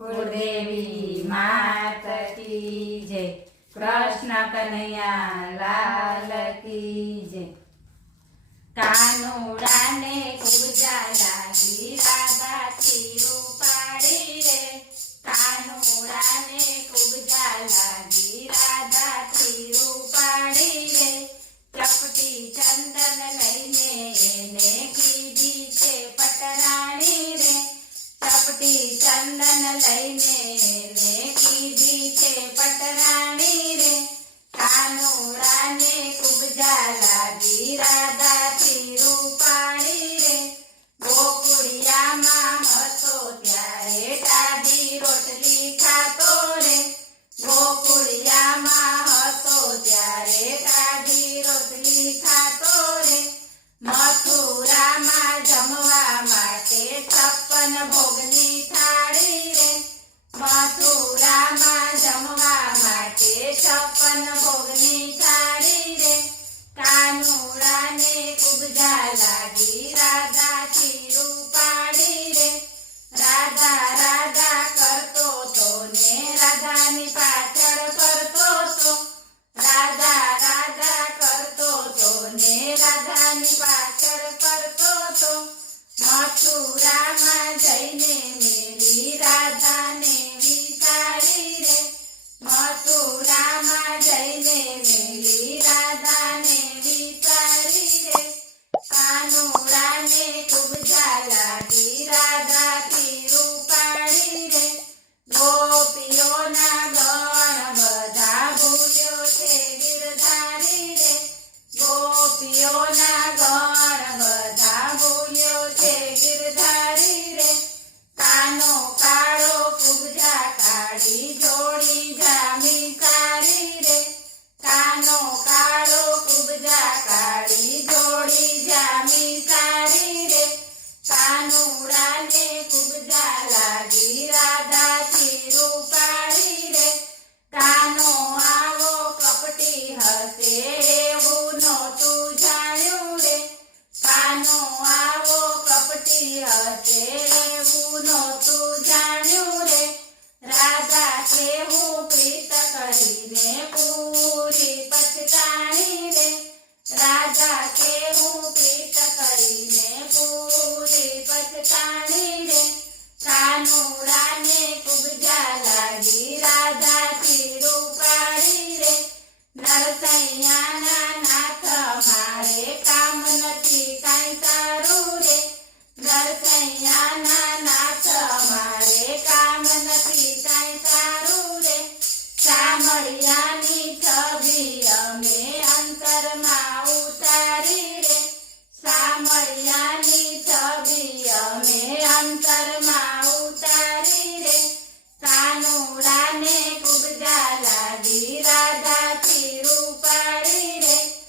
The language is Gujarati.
કુળદેવી માત કી જય, કૃષ્ણ કનૈયા લાલ કી જય। કાનુડાને પૂજા લાગી રાધાથી રૂપાળી રે, કાનુડાને પૂજા લાગી રાધાથી રૂપાળી રે, ચપટી ચંદન લઈને એને કીધી છે પટરાણી રે, ચપટી ચંદન લઈને એને કીધી છે પટરાણી રે, કાનુડાને પૂજા લાગી રાધાથી રૂપાળી રે, ગોકુળિયામાં હતો ત્યારે ટાઢી રોટલી ખાતો રે, ગોકુળિયામાં હતો ત્યારે ટાઢી રોટલી ખાતો રે, મથુરામાં જમવા માટે 56 ભોગની થાળી રે, મથુરામાં જમવા માટે 56 ભોગની થાળી રે, કાનુડાને પૂજા લાગી રાધાથી રૂપાળી રે, રાધા રાધા કરતો તો ને રાધાની પાછળ ફરતો તો, રાધા રાધા કરતો તો ને રાધાની પાછળ ફરતો તો, મથુરામાં જઈને મેલી રાધાને વિસારી રે, મથુરામાં જઈને મેલી રાધાને વિસારી રે, કાનુડાને પૂજા લાગી રાધાથી રૂપાળી રે, ગોપીઓના ગણ બધા ભૂલ્યો છે ગિરધારી રે, ગોપીઓના ગણ બધા ભૂલ્યો છે ગિરધારી રે, કાનો કાળો પૂજા કાળી જોડી જામી સારી રે, કાનો કાળો પૂજા કાળી જોડી જામી સારી રે, કાનુડાને પૂજા લાગી રાધાથી રૂપાળી રે, કાનો આવો કપટી હશે એવું નહોતું જાણ્યું રે, કાનો આવો કપટી હશે એવું નહોતું જાણ્યું રે, રાધા કેવું પ્રીત કરીને પૂરી પછતાણી રે, રાધા કેવું પ્રીત કરીને પૂરી પછતાણી રે, કાનુડાને પૂજા લાગી રાધાથી રૂપાળી રે, નરસૈયાના નાથ મારે કામ નથી કાંઈ તારું રે, નરસૈયાના નાથ મારે કામ નથી કાંઈ તારું રે, શામળિયાની છબી અમે અંતરમાં ઉતારી